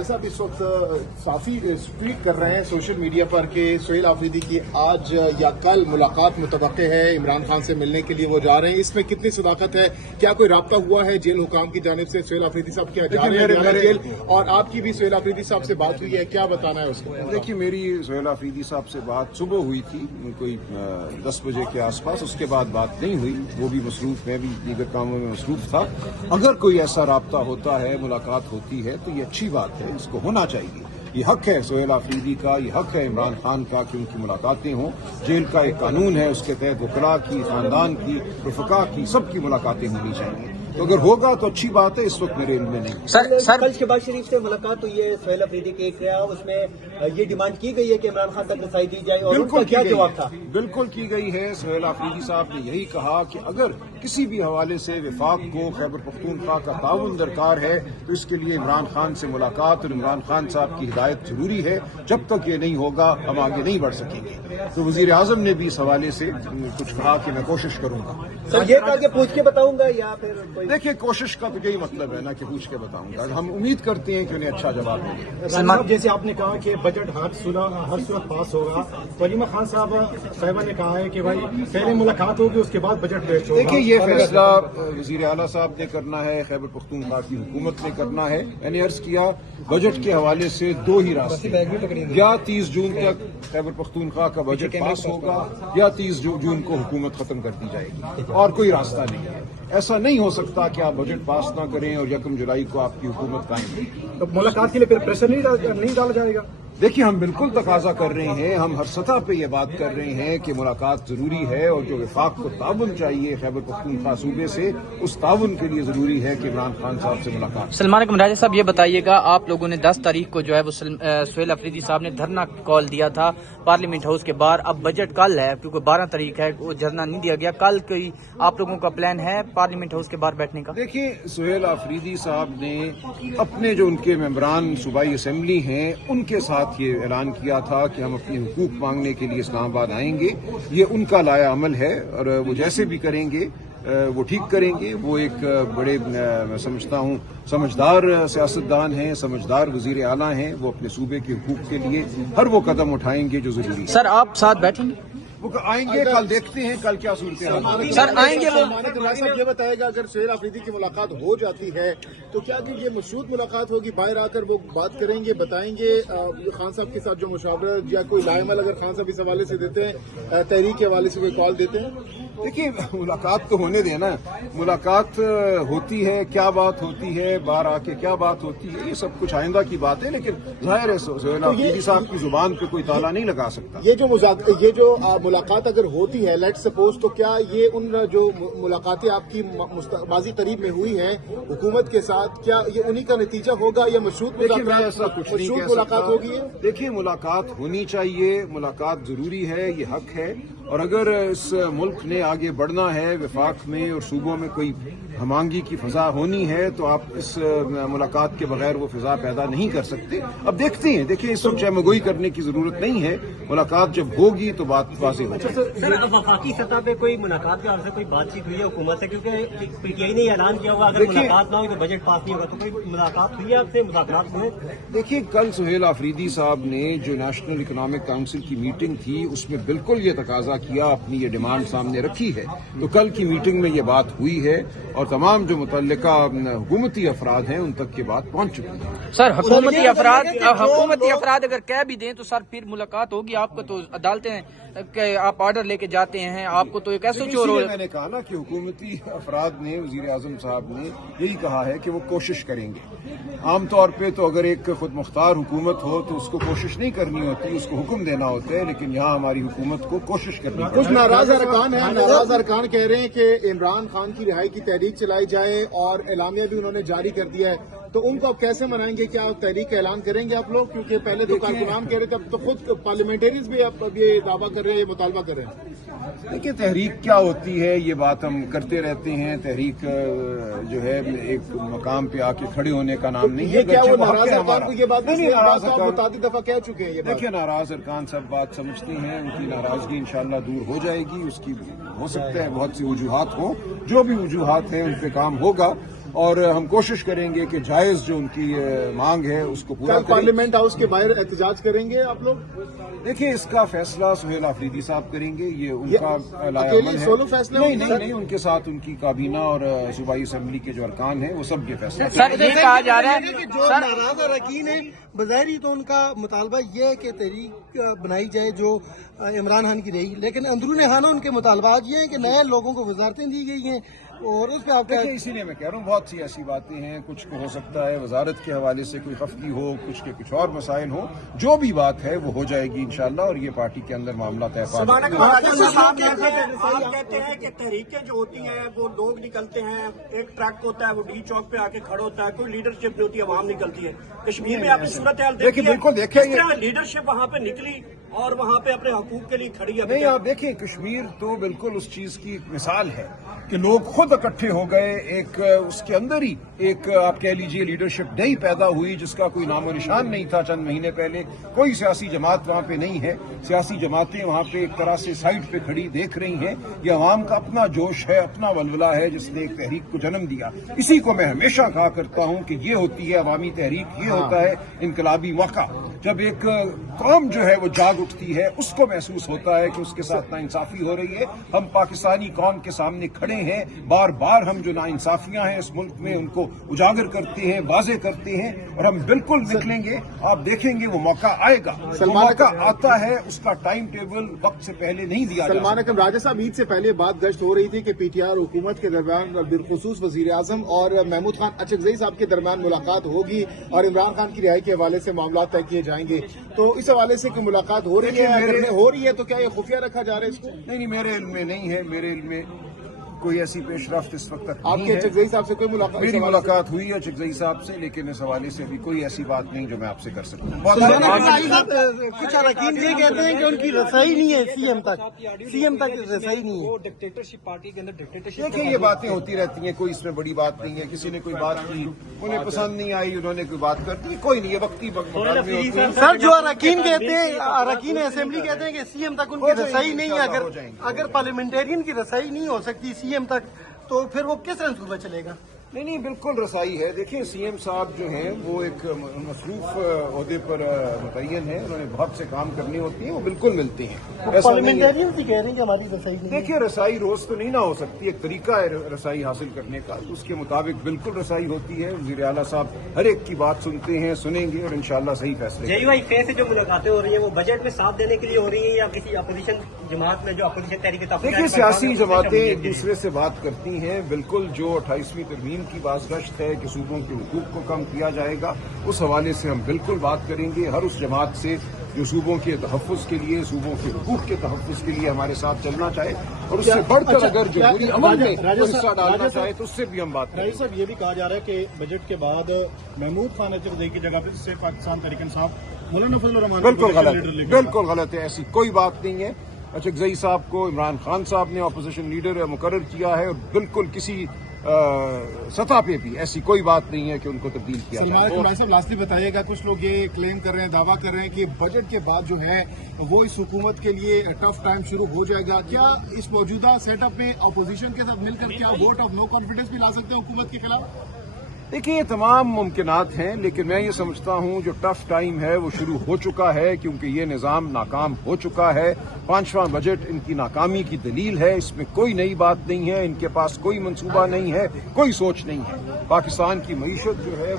भाई साहब इस वक्त काफी ट्वीट कर रहे हैं सोशल मीडिया पर कि सुहेल आफरीदी की आज या कल मुलाकात मुतवक्के है, इमरान खान से मिलने के लिए वो जा रहे हैं। इसमें कितनी सदाकत है? क्या कोई राब्ता हुआ है जेल हुकाम की जानिब से? सुहेल आफरीदी साहब क्या जा रहे हैं जेल, और आपकी भी सुहेल आफरीदी साहब से बात हुई है, क्या बताना है उसको? देखिए, मेरी सुहेल आफरीदी साहब से बात सुबह हुई थी, कोई 10 बजे के आसपास। उसके बाद बात नहीं हुई, वो भी मसरूफ, मैं भी दीगर कामों में मसरूफ था। अगर कोई ऐसा राब्ता होता है, मुलाकात होती है, तो ये अच्छी बात है, इसको होना चाहिए। ये हक है सुहेल आफरीदी का, ये हक है इमरान खान का कि उनकी मुलाकातें हों। जेल का एक कानून है, उसके तहत वकला की, खानदान की, रफका की, सबकी मुलाकातें होनी चाहिए। तो अगर होगा तो अच्छी बात है, इस वक्त मेरे इल्म में नहीं। सर कल शहबाज शरीफ से मुलाकात हुई है सुहेल आफरीदी की, उसमें ये डिमांड की गई है कि इमरान खान तक रसाई दी जाए, और उनका क्या जवाब था? बिल्कुल की गई है। सुहेल आफरीदी साहब ने यही कहा कि अगर किसी भी हवाले से विफाक को खैबर पख्तूनख्वा का ताउन दरकार है तो इसके लिए इमरान खान से मुलाकात और इमरान खान साहब की हिदायत जरूरी है। जब तक ये नहीं होगा हम आगे नहीं बढ़ सकेंगे। तो वजीर आजम ने भी इस हवाले से कुछ कहा कि मैं कोशिश करूंगा। सर ये कहा कि पूछ के बताऊंगा या फिर देखिए, कोशिश का तो यही मतलब है ना कि पूछ के बताऊंगा। हम उम्मीद करते हैं कि उन्हें अच्छा जवाब मिले। सलमान, जैसे आपने कहा कि बजट हर सूरत पास होगा, तो अलीमा खान साहबा ने कहा है कि भाई पहले मुलाकात होगी, उसके बाद बजट पेश होगा। देखिए, ये फैसला वजीर आला साहब ने करना है, खैबर पख्तूनख्वा की हुकूमत ने करना है। मैंने अर्ज किया, बजट के हवाले से दो ही रास्ते, या 30 जून तक खैबर पख्तूनख्वा का बजट पास होगा या 30 जून को हुकूमत खत्म कर दी जाएगी, और कोई रास्ता नहीं है। ऐसा नहीं हो सकता कि आप बजट पास ना करें और 1 जुलाई को आपकी हुकूमत कायम रहे। तो मुलाकात के लिए फिर प्रेशर नहीं डाला जाएगा? देखिए, हम बिल्कुल तकाजा कर रहे हैं, हम हर सतह पे ये बात कर रहे हैं कि मुलाकात जरूरी है, और जो विफाक को ताउन चाहिए खैबर पख्तूनख्वा सूबे से, उस ताउन के लिए जरूरी है कि इमरान खान साहब से मुलाकात। सलमान राजा साहब, ये बताइएगा, आप लोगों ने 10 तारीख को जो है वो सुहेल आफरीदी साहब ने धरना कॉल दिया था पार्लियामेंट हाउस के बाहर। अब बजट कल है, क्योंकि 12 तारीख है, वो धरना नहीं दिया गया। कल कोई आप लोगों का प्लान है पार्लियामेंट हाउस के बाहर बैठने का? देखिए, सुहेल आफरीदी साहब ने अपने जो उनके मेंबरान सूबाई असेंबली हैं उनके साथ ये ऐलान किया था कि हम अपने हुकूक मांगने के लिए इस्लामाबाद आएंगे। ये उनका लाया अमल है, और वो जैसे भी करेंगे वो ठीक करेंगे। वो एक बड़े, मैं समझता हूँ, समझदार सियासतदान हैं, समझदार वजीर आला हैं। वो अपने सूबे के हुकूक के लिए हर वो कदम उठाएंगे जो जरूरी है। सर आप साथ बैठेंगे? वो आएंगे, कल देखते हैं कल क्या सूरत है। सर आएंगे वो? साहब ये बताएगा, अगर सुहेल आफरीदी की मुलाकात हो जाती है तो क्या कि ये मशरूत मुलाकात होगी, बाहर आकर वो बात करेंगे, बताएंगे खान साहब के साथ जो मुशावरत या कोई लाएमल अगर खान साहब इस हवाले से देते हैं, तहरीक के हवाले से कोई कॉल देते हैं? देखिए, मुलाकात तो होने देना, मुलाकात होती है, क्या बात होती है, बाहर आके क्या बात होती है, ये सब कुछ आइंदा की बात है। लेकिन जाहिर है सुहेल आफरीदी साहब की जुबान पे कोई ताला नहीं लगा सकता। ये जो मुलाकात अगर होती है, लेट्स सपोज, तो क्या ये उन जो मुलाकातें आपकी माजी करीब में हुई हैं हुकूमत के साथ, क्या ये उन्हीं का नतीजा होगा या मशरूत मुलाकात होगी? देखिए, मुलाकात होनी चाहिए, मुलाकात जरूरी है, ये हक है। और अगर इस मुल्क ने आगे बढ़ना है, विफाक में और सूबों में कोई हमांगी की फिजा होनी है, तो आप इस मुलाकात के बगैर वो फिजा पैदा नहीं कर सकते। अब देखते हैं। देखिए, इस वक्त जयमगोई करने की जरूरत नहीं है, मुलाकात जब होगी तो बात वाज़ेह होगी। सर, अब वफाकी सतह पे कोई मुलाकात के और से कोई बातचीत हुई है हुकूमत से? क्योंकि पीटीआई ने ऐलान किया होगा अगर मुलाकात ना हो तो बजट पास नहीं होगा, तो कोई मुलाकात हुई है आपसे? मुज़ाकरात हुए? देखिए, कल सुहेल आफरीदी साहब ने जो नेशनल इकोनॉमिक काउंसिल की मीटिंग थी उसमें बिल्कुल ये तकाजा किया, अपनी ये डिमांड सामने रखी है। तो कल की मीटिंग में ये बात हुई है, और तमाम जो मुतल्लिका हुकूमती अफराद हैं उन तक ये बात पहुंच चुकी है। सर, हुकूमती अफराद अगर कह भी दें तो सर फिर मुलाकात होगी? आपको तो अदालतें आप ऑर्डर लेके जाते हैं, आपको तो एक ऐसा चोर हो। मैंने कहा ना कि हुकूमती अफराद ने, वजीर आजम साहब ने यही कहा है कि वो कोशिश करेंगे। आमतौर पे तो अगर एक खुद मुख्तार हुकूमत हो तो उसको कोशिश नहीं करनी होती, उसको हुक्म देना होता है। लेकिन यहाँ हमारी हुकूमत को कोशिश करनी है। कुछ नाराज अरकान हैं, नाराज अरकान कह रहे हैं कि इमरान खान की रिहाई की तहरीक चलाई जाए, और एलामिया भी उन्होंने जारी कर दिया है। तो उनको आप कैसे मनाएंगे? क्या तहरीक का ऐलान करेंगे आप लोग? क्योंकि पहले तो कारकुनान कह रहे थे, अब तो खुद पार्लियामेंटेरियंस भी अब ये दावा कर रहे हैं, ये मुतालबा कर रहे हैं। देखिए, तहरीक क्या होती है ये बात हम करते रहते हैं। तहरीक जो है एक मकाम पे आके खड़े होने का नाम नहीं है। क्या वो नाराज अरकान को ये बात मुतादिद दफा कह चुके हैं? देखिए, नाराज अरकान सब बात समझते हैं, उनकी नाराजगी इंशाल्लाह दूर हो जाएगी। उसकी हो सकता है बहुत सी वजूहात हो, जो भी वजूहात हैं उन पे काम होगा। اور ہم کوشش کریں گے کہ جائز جو ان کی مانگ ہے اس کو پورا کل کریں. پارلیمنٹ ہاؤس کے باہر احتجاج کریں گے آپ لوگ؟ دیکھیے اس کا فیصلہ سہیل آفریدی صاحب کریں گے. یہ ان کا لایا اکیلے عمل ہے. سولو فیصلہ نہیں ان کے ساتھ ان کی کابینہ اور صوبائی اسمبلی کے جو ارکان ہیں وہ سب یہ فیصلہ سر یہ کہا جا رہا ہے کہ جو ناراض اراکین ہیں بظاہر تو ان کا مطالبہ یہ ہے کہ تحریک بنائی جائے جو عمران خان کی رہی، لیکن اندرون خانہ ان کے مطالبات یہ ہیں کہ نئے لوگوں کو وزارتیں دی گئی ہیں اور اس پہ آپ کا دیکھیے اسی لیے میں کہہ رہا ہوں بہت سی ایسی باتیں ہیں. کچھ کو ہو سکتا ہے وزارت کے حوالے سے کوئی خفگی ہو، کچھ کے کچھ اور مسائل ہوں. جو بھی بات ہے وہ ہو جائے گی انشاءاللہ اور یہ پارٹی کے اندر معاملہ طے پا جائے گا. آپ کہتے ہیں کہ تحریکیں جو ہوتی ہیں وہ لوگ نکلتے ہیں، ایک ٹرک ہوتا ہے وہ ڈی چوک پہ آ کے کھڑا ہوتا ہے، کوئی لیڈرشپ نہیں ہوتی، عوام نکلتی ہے. کشمیر میں آپ نے صورتحال دیکھی ہے، بالکل دیکھیں کس طرح لیڈرشپ وہاں پہ نکلی اور وہاں پہ اپنے حقوق کے لیے کھڑی ہے. نہیں آپ دیکھیں کشمیر تو بالکل اس چیز کی ایک مثال ہے کہ لوگ خود اکٹھے ہو گئے. ایک اس کے اندر ہی ایک آپ کہہ لیجئے لیڈرشپ نئی پیدا ہوئی جس کا کوئی نام و نشان نہیں تھا چند مہینے پہلے. کوئی سیاسی جماعت وہاں پہ نہیں ہے. سیاسی جماعتیں وہاں پہ ایک طرح سے سائڈ پہ کھڑی دیکھ رہی ہیں. یہ عوام کا اپنا جوش ہے، اپنا ولولہ ہے جس نے ایک تحریک کو جنم دیا. اسی کو میں ہمیشہ کہا کرتا ہوں کہ یہ ہوتی ہے عوامی تحریک، یہ ہوتا ہے انقلابی موقع. جب ایک قوم جو ہے وہ جاگ اٹھتی ہے اس کو محسوس ہوتا ہے کہ اس کے ساتھ ناانصافی ہو رہی ہے. ہم پاکستانی قوم کے سامنے کھڑے ہیں، بار بار ہم جو ناانصافیاں ہیں اس ملک میں ان کو اجاگر کرتے ہیں، واضح کرتے ہیں اور ہم بالکل نکلیں گے. آپ دیکھیں گے وہ موقع آئے گا. وہ موقع آتا ہے، اس کا ٹائم ٹیبل وقت سے پہلے نہیں دیا جاتا. سلمان اکرم راجہ صاحب، عید سے پہلے بات گشت ہو رہی تھی کہ پی ٹی آر حکومت کے درمیان بالخصوص وزیر اعظم اور محمود خان اچکزئی صاحب کے درمیان ملاقات ہوگی اور عمران خان کی رہائی کے حوالے سے معاملات طے کیے جائیں گے. تو اس حوالے سے کوئی ملاقات ہو رہی ہے؟ اگر ہو رہی ہے تو کیا یہ خفیہ رکھا جا رہا ہے اس کو؟ نہیں میرے علم میں نہیں ہے. میرے علم میں کوئی ایسی پیش رفت اس وقت تک آپ نہیں کے ہے. اچکزئی صاحب سے کوئی ملاقات؟ میری ملاقات ہوئی ہے اچکزئی صاحب سے، لیکن اس حوالے سے بھی کوئی ایسی بات نہیں جو میں آپ سے کر سکوں. کچھ اراکین یہ کہتے ہیں کہ ان کی رسائی نہیں ہے سی ایم تک رسائی نہیں ہے. ڈکٹیٹرشپ پارٹی کے اندر ڈکٹیٹرشپ دیکھیں یہ باتیں ہوتی رہتی ہیں، کوئی اس میں بڑی بات نہیں ہے. کسی نے کوئی بات کی، انہیں پسند نہیں آئی، انہوں نے کوئی بات کر دی، کوئی نہیں. یہ وقتی مقام میں ہوتی ہے. سر جو اراکین کہتے ہیں، اراکین اسمبلی کہتے ہیں کہ سی ایم تک ان کی رسائی نہیں ہے. اگر پارلیمنٹرین کی رسائی نہیں ہو سکتی سی ایم تک تو پھر وہ کس منصوبہ چلے گا؟ نہیں بالکل رسائی ہے. دیکھیں سی ایم صاحب جو ہیں وہ ایک مصروف عہدے پر متعین ہیں، انہوں نے بہت سے کام کرنے ہوتے ہیں، وہ بالکل ملتے ہیں. پارلیمنٹرین سے کہہ رہے ہیں کہ ہماری رسائی نہیں ہے. دیکھیے رسائی روز تو نہیں نہ ہو سکتی، ایک طریقہ ہے رسائی حاصل کرنے کا، اس کے مطابق بالکل رسائی ہوتی ہے. وزیر اعلیٰ صاحب ہر ایک کی بات سنتے ہیں، سنیں گے اور انشاءاللہ صحیح فیصلے. جے یو آئی فے سے جو ملاقاتیں ہو رہی ہیں وہ بجٹ میں ساتھ دینے کے لیے ہو رہی ہیں یا کسی اپوزیشن جماعت میں جو اپوزیشن تحریک تفریح؟ دیکھیے سیاسی جماعتیں ایک دوسرے سے بات کرتی ہیں. بالکل جو 28ویں ترمیم کی بازگشت ہے کہ صوبوں کے حقوق کو کم کیا جائے گا، اس حوالے سے ہم بالکل بات کریں گے. ہر اس جماعت سے جو صوبوں کے تحفظ کے لیے، صوبوں کے حقوق کے تحفظ کے لیے ہمارے ساتھ چلنا چاہے اور اس سے بڑھ کر اگر جمہوری عمل میں حصہ ڈالنا چاہے تو اس سے بھی ہم بات کریں. راجہ صاحب یہ بھی کہا جا رہا ہے کہ بجٹ کے بعد محمود خان اچکزئی کی جگہ پہ سے پاکستان تحریک انصاف مولانا فضل الرحمان بالکل غلط ہے. ایسی کوئی بات نہیں ہے. اچکزئی صاحب کو عمران خان صاحب نے اپوزیشن لیڈر مقرر کیا ہے اور بالکل کسی سطح پہ بھی ایسی کوئی بات نہیں ہے کہ ان کو تبدیل کیا جائے. سلمان اکرم صاحب لاسٹلی بتائیے گا، کچھ لوگ یہ کلیم کر رہے ہیں، دعویٰ کر رہے ہیں کہ بجٹ کے بعد جو ہے وہ اس حکومت کے لیے ٹف ٹائم شروع ہو جائے گا. کیا اس موجودہ سیٹ اپ میں اپوزیشن کے ساتھ مل کر کیا ووٹ آف نو کانفیڈنس بھی لا سکتے ہیں حکومت کے خلاف؟ دیکھیے یہ تمام ممکنات ہیں، لیکن میں یہ سمجھتا ہوں جو ٹف ٹائم ہے وہ شروع ہو چکا ہے کیونکہ یہ نظام ناکام ہو چکا ہے. 5واں بجٹ ان کی ناکامی کی دلیل ہے. اس میں کوئی نئی بات نہیں ہے، ان کے پاس کوئی منصوبہ نہیں ہے، کوئی سوچ نہیں ہے. پاکستان کی معیشت جو ہے